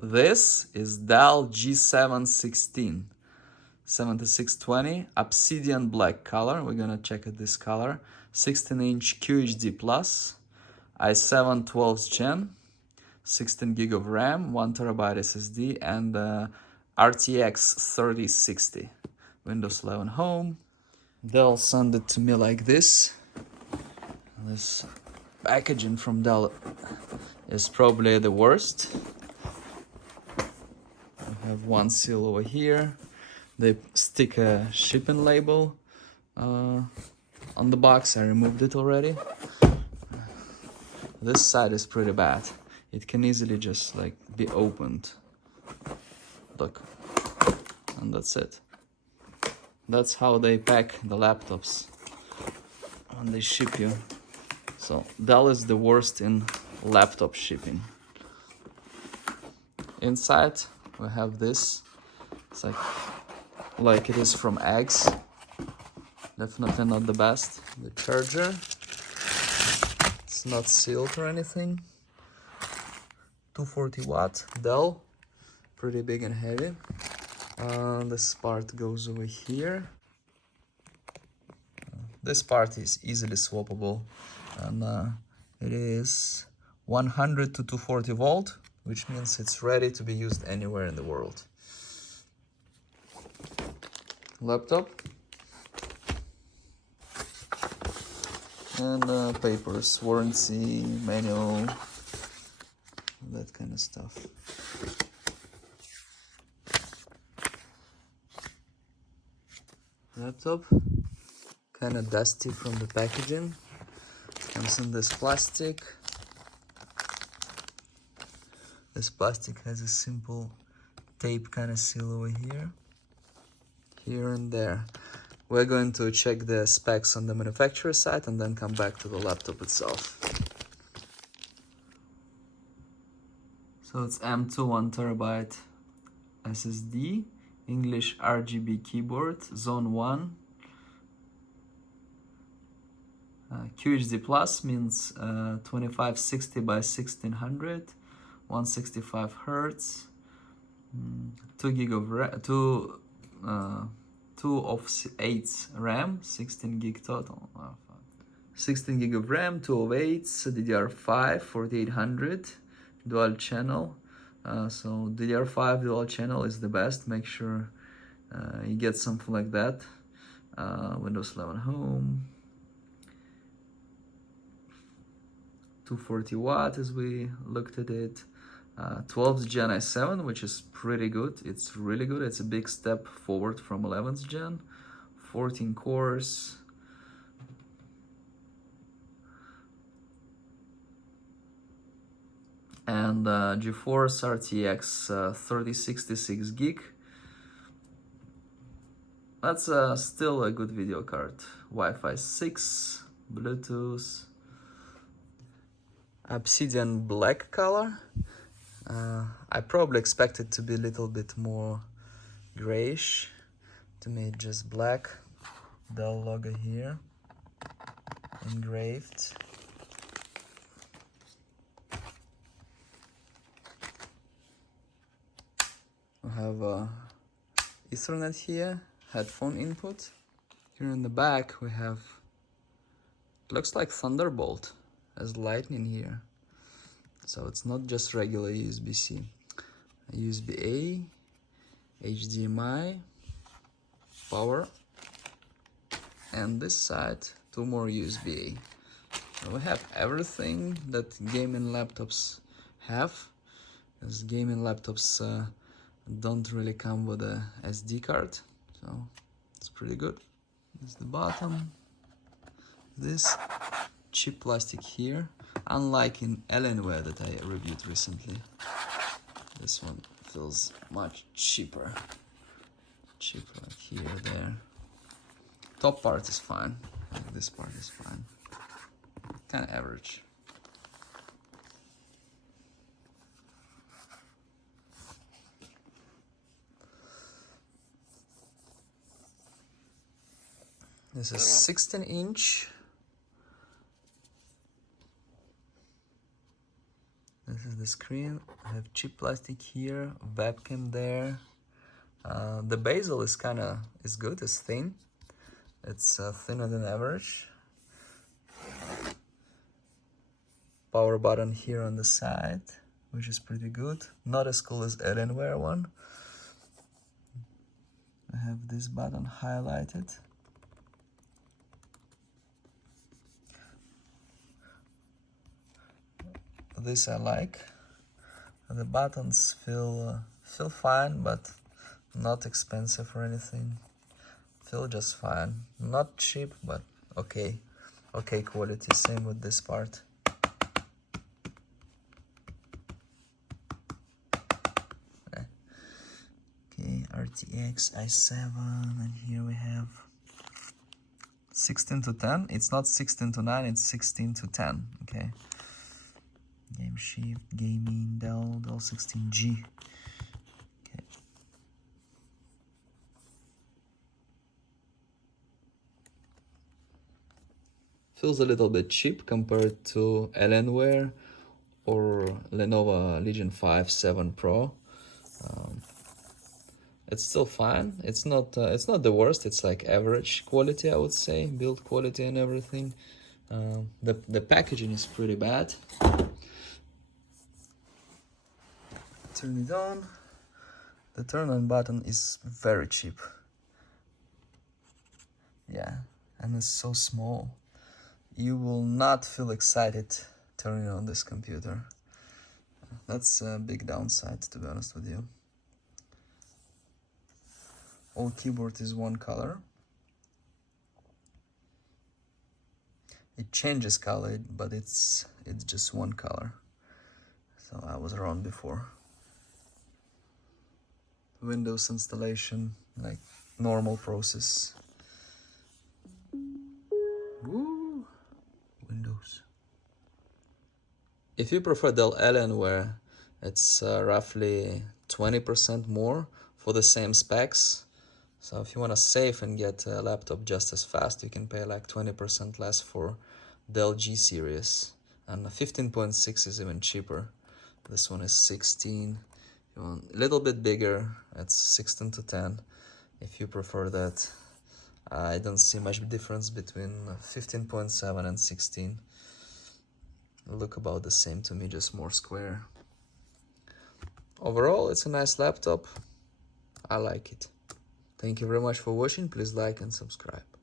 This is Dell G716 7620 Obsidian black color. We're gonna check it this color. 16-inch QHD plus, i7 12th gen, 16 gig of RAM, 1 terabyte SSD, and RTX 3060. Windows 11 Home. Dell sent it to me like this. This packaging from Dell is probably the worst. I have one seal over here. They stick a shipping label on the box. I removed it already. This side is pretty bad. It can easily just like be opened. Look, and that's it. That's how they pack the laptops when they ship you. So Dell is the worst in laptop shipping. Inside we have this. It's like it is from eggs. Definitely not the best. The charger. It's not sealed or anything. 240 watt Dell. Pretty big and heavy. This part goes over here. This part is easily swappable, and it is 100 to 240 volt, which means it's ready to be used anywhere in the world. Laptop and papers, warranty, manual, that kind of stuff. Laptop, kind of dusty from the packaging. Comes in this plastic. This plastic has a simple tape kind of seal over here and there. We're going to check the specs on the manufacturer side and then come back to the laptop itself. So it's M2 1 terabyte SSD, English RGB keyboard, Zone 1. QHD Plus means 2560 by 1600, 165 Hertz, 2 gig of RAM, 2 of 8 RAM, 16 gig total. 16 gig of RAM, 2 of 8, DDR5 4800, dual channel. So DDR5 dual channel is the best. Make sure you get something like that. Windows 11 Home. 240 watt as we looked at it. 12th gen i7, which is pretty good. It's really good. It's a big step forward from 11th gen. 14 cores. And GeForce RTX 3066 gig. That's still a good video card. Wi-Fi 6, Bluetooth. Obsidian black color. I probably expect it to be a little bit more grayish. To me, just black. Dell logo here, engraved. We have Ethernet here, headphone input. Here in the back we have, looks like Thunderbolt, as lightning here. So it's not just regular USB-C. USB-A, HDMI, power, and this side 2 more USB-A. So we have everything that gaming laptops have, as gaming laptops don't really come with a SD card, so it's pretty good. This is the bottom. This cheap plastic here, unlike in Alienware that I reviewed recently. This one feels much cheaper. Cheaper like here, there. Top part is fine. Like this part is fine. Kind of average. This is 16-inch. This is the screen. I have cheap plastic here, webcam there. The bezel is good, it's thin. It's thinner than average. Power button here on the side, which is pretty good. Not as cool as Alienware one. I have this button highlighted. This I like. The buttons feel fine, but not expensive or anything. Feel just fine. Not cheap, but okay. Okay quality. Same with this part. Okay, RTX i7, and here we have 16:10. It's not 16:9, it's 16:10. Okay. Game Shift, Gaming, Dell 16G. Okay. Feels a little bit cheap compared to Alienware or Lenovo Legion 5 7 Pro. It's still fine. It's not the worst. It's like average quality, I would say, build quality and everything. The packaging is pretty bad. Turn it on. The turn on button is very cheap. Yeah, and it's so small. You will not feel excited turning on this computer. That's a big downside, to be honest with you. All keyboard is one color. It changes color, but it's just one color. So I was wrong before. Windows installation, like normal process. Woo! Windows. If you prefer Dell Alienware, it's roughly 20% more for the same specs. So if you want to save and get a laptop just as fast, you can pay like 20% less for Dell G series. And 15.6 is even cheaper. This one is 16. You want a little bit bigger, it's 16:10. If you prefer that, I don't see much difference between 15.7 and 16. Look about the same to me, just more square. Overall, it's a nice laptop. I like it. Thank you very much for watching. Please like and subscribe.